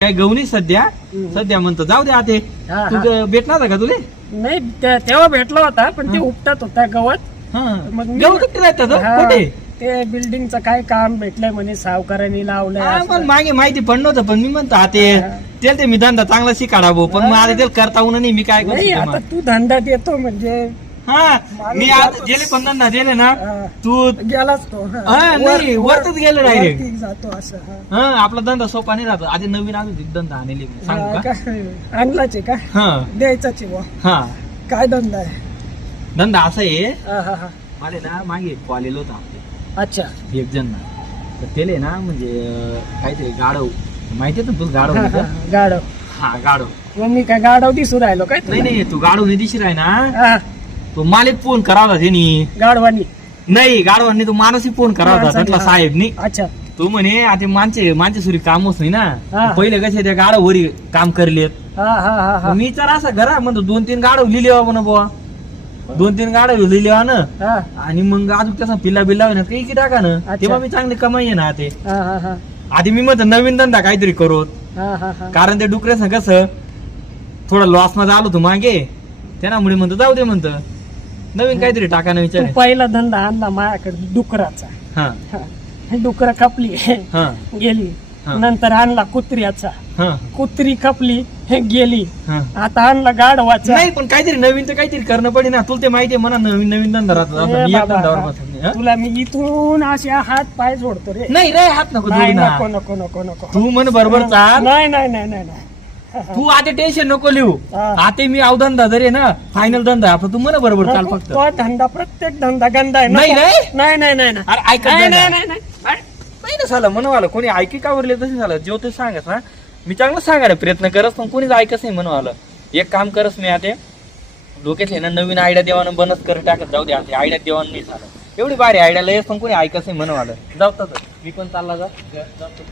काय गवनी सध्या सध्या म्हणतो जाऊ दे आते हा, तू भेटणार का तुले नाही तेव्हा भेटला होता पण ते उपटत होता गवत. मग मी- गवत कुठे राहतात हा, कुठे ते बिल्डिंगचं काय काम भेटलंय म्हणे सावकारांनी लावलंय हा, असं. पण मागे माहिती पण नव्हतं पण मी म्हणतो आते त्याला ते मी धंदा चांगला शिकाडा भाऊ पण मग आता त्याला करता येऊ नाही मी काय करू नाही शकतो आता मग? तू धंदा देतो म्हणजे हा मी आज गेले पण धंदा दिले ना हा, तू गेलाच तो हा. हा, नाही, वरतच गेलो direct. वरती जातो असं हा. हा आपला धंदा सोपा नाही राहतो आधी नवीन अजून धंदा आणले सांगू हा, का काय? आणलाच आहे का हा द्यायचाच आहे बुवा. हा काय धंदा आहे? धंदा असा आहे हा, हा, हा. मला ना मागे कॉल आलो होता आपले अच्छा एक जण ना तर त्याले ना म्हणजे काहीतरी गाडव माहितीये ना तुला गाडव हा, म्हणजे? हा, गाडव हा गाडव मग मी काय गाडव दिसू राहिलो काय तुला? नाही नाही तू गाडव नाही दिशी राही ना हा, तो मालिक फोन करावा त्यांनी गाडवानी नाही गाडवांनी तो मानसी फोन करावा होता माणसाने, त्यातला हा. साहेबनी अच्छा तू म्हणे आता माणसे सुरी कामच नाही हा. ना पहिले कसे त्या गाडववरी काम करलेत हा हा हा हा मी तर असं घरा म्हणतो 2-3 गाडव लिहिले म्हणा बुवा 2-3 गाडव लिहिले ना हा आणि मग अजून त्याचा पिल्ला बिल्ला होईना काही टाका ना अच्छा. तेव्हा मी चांगली कमाई आहे ना ते हा हा हा आधी मी म्हणतो नवीन धंदा काहीतरी करू हा हा हा कारण ते डुकऱ्याचं कसं थोडं लॉस मध्ये आलो तू मागे त्यामुळे म्हणतो जाऊ दे म्हणतो नवीन काहीतरी टाकानं तू विचार पहिला धंदा आणला माझ्याकडे डुकराचा हा हा. डुकर कापली हा गेली हा. नंतर आणला कुत्र्याचा हा कुत्री कापली गेली हा आता आणला गाढवाचा नाही पण काहीतरी नवीन तर काहीतरी करणं पडेल ना तुला ते माहितीये म्हणा नवीन नवीन धंदा राहतो ए असं मी एक बाबा, धंद्यावर हा. बसत नाही, हा? तुला मी इथून असे हात पाय जोडतो रे नाही रे हात नको नाही जोडू ना. नको नको नको नको तू म्हण बरोबर चाल नाही नाही नाही नाही नाही तू आता टेन्शन नको लिहू हा. आता मी अवधंदा जरी आहे ना फायनल धंदा आहे आपला तू म्हण बरोबर चाल नको, फक्त तो धंदा प्रत्येक धंदा गंदा आहे नाही नको. रे. नाही नाही नाही नाही. अरे ऐकत नाही जा नाही ना. नाही नाही. अरे, नाही ना झालं म्हणवालं कोणी ऐकी का वरले तसे झालं जेव्हा तू सांगस ना मी चांगलं सांगायला प्रयत्न करस पण कोणीच ऐकच नाही म्हणवालं एक काम करस मी आता डोक्यातले ना नवीन आयडिया देवानं बनच कर टाकत जाऊ दे आता आयडिया देवानं नाही झालं एवढी भारी आयडिया लयच पण कोणी ऐकच नाही म्हणवालं जाऊ मी पण चालला जातो